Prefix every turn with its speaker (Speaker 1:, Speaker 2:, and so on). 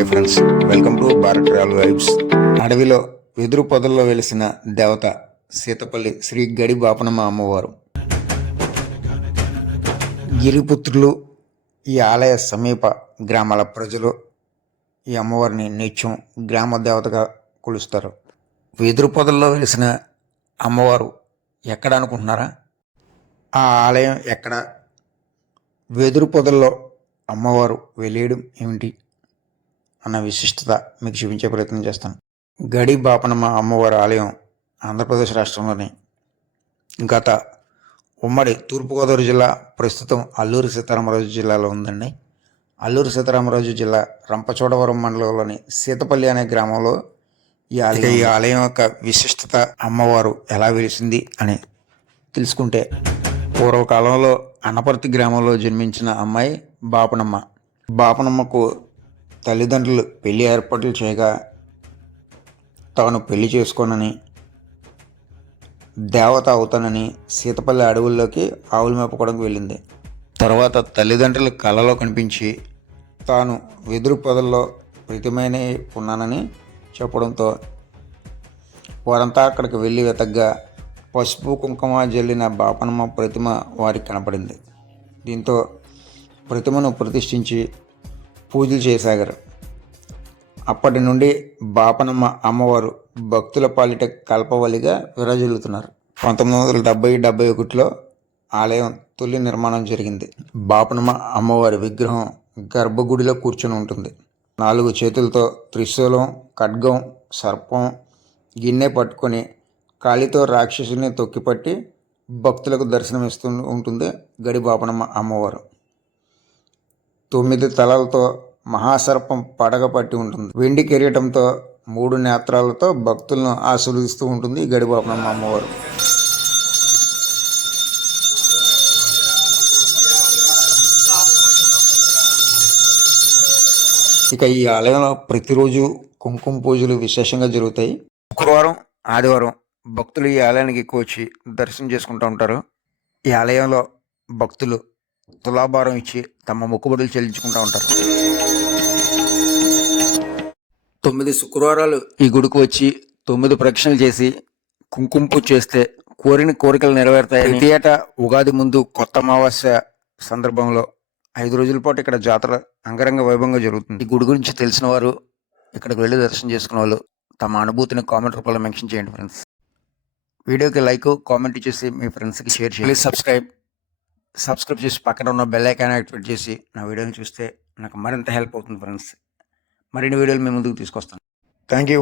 Speaker 1: Hi friends welcome to Bharat travel vibes. అడవిలో వెదురు పొదల్లో వెలిసిన దేవత సీతపల్లి శ్రీ గడి బాపనమ్మ అమ్మవారు. గిరిపుత్రులు ఈ ఆలయ సమీప గ్రామాల ప్రజలు ఈ అమ్మవారిని నిత్యం గ్రామ దేవతగా కొలుస్తారు. వెదురు పొదల్లో వెలిసిన అమ్మవారు ఎక్కడ అనుకుంటున్నారా? ఆ ఆలయం ఎక్కడ? వెదురు పొదల్లో అమ్మవారు వెలియడం ఏమిటి? అన్న విశిష్టత మీకు చూపించే ప్రయత్నం చేస్తాను. గడి బాపనమ్మ అమ్మవారి ఆలయం ఆంధ్రప్రదేశ్ రాష్ట్రంలోని గత ఉమ్మడి తూర్పుగోదావరి జిల్లా ప్రస్తుతం అల్లూరి సీతారామరాజు జిల్లాలో ఉందండి. అల్లూరి సీతారామరాజు జిల్లా రంపచోడవరం మండలంలోని సీతపల్లి అనే గ్రామంలో ఈ ఆలయం ఈ ఆలయం యొక్క విశిష్టత అమ్మవారు ఎలా వెలిసింది అని తెలుసుకుంటే పూర్వకాలంలో అనపర్తి గ్రామంలో జన్మించిన అమ్మాయి బాపనమ్మ. బాపనమ్మకు తల్లిదండ్రులు పెళ్ళి ఏర్పాట్లు చేయగా తాను పెళ్ళి చేసుకోనని దేవత అవుతానని సీతపల్లి అడవుల్లోకి ఆవులు మేపుకోవడానికి వెళ్ళింది. తర్వాత తల్లిదండ్రులు కలలో కనిపించి తాను వెదురు పొదల్లో ప్రతిమైన ఉన్నానని చెప్పడంతో వారంతా అక్కడికి వెళ్ళి వెతగ్గా పసుపు కుంకుమ జల్లిన బాపనమ్మ ప్రతిమ వారికి కనపడింది. దీంతో ప్రతిమను ప్రతిష్ఠించి పూజలు చేసాగారు అప్పటి నుండి బాపనమ్మ అమ్మవారు భక్తుల పాలిట కల్పవలిగా విరాజిల్లుతున్నారు. పంతొమ్మిది వందల డెబ్బై డెబ్బై ఒకటిలో ఆలయం తొలి నిర్మాణం జరిగింది. బాపనమ్మ అమ్మవారి విగ్రహం గర్భగుడిలో కూర్చొని ఉంటుంది. నాలుగు చేతులతో త్రిశూలం ఖడ్గం సర్పం గిన్నె పట్టుకొని కాలితో రాక్షసుని తొక్కిపట్టి భక్తులకు దర్శనమిస్తూ ఉంటుంది గడి బాపనమ్మ అమ్మవారు. తొమ్మిది తలలతో మహాసర్పం పడగ పట్టి ఉంటుంది. వెండి కిరీటంతో మూడు నేత్రాలతో భక్తులను ఆశీర్వదిస్తూ ఉంటుంది ఈ గడిబాపనమ్మ అమ్మవారు. ఇక ఈ ఆలయంలో ప్రతిరోజు కుంకుమ పూజలు విశేషంగా జరుగుతాయి. శుక్రవారం ఆదివారం భక్తులు ఈ ఆలయానికి ఎక్కువ వచ్చి దర్శనం చేసుకుంటూ ఉంటారు. ఈ ఆలయంలో భక్తులు తులాభారం ఇచ్చి తమ మొక్కుబడులు చెల్లించుకుంటూ ఉంటారు. తొమ్మిది శుక్రవారాలు ఈ గుడికి వచ్చి తొమ్మిది ప్రదక్షిణలు చేసి కుంకుమ పూజ చేస్తే కోరిన కోరికలు నెరవేరుతాయి ప్రతి ఏటా ఉగాది ముందు కొత్త అమావాస్య సందర్భంలో ఐదు రోజుల పాటు ఇక్కడ జాతర అంగరంగ వైభవంగా జరుగుతుంది. ఈ గుడి గురించి తెలిసిన వారు ఇక్కడికి వెళ్ళి దర్శనం చేసుకున్న వాళ్ళు తమ అనుభూతిని కామెంట్ రూపంలో మెన్షన్ చేయండి ఫ్రెండ్స్. వీడియోకి లైక్ కామెంట్ చేసి మీ ఫ్రెండ్స్కి షేర్ చేయండి. సబ్స్క్రైబ్. సబ్స్క్రైబ్ చేసి పక్కన ఉన్న బెల్ ఐకాన్ యాక్టివేట్ చేసి నా వీడియోని చూస్తే నాకు మరింత హెల్ప్ అవుతుంది ఫ్రెండ్స్. మరిన్ని వీడియోలు మేము ముందుకు తీసుకొస్తాను. Thank you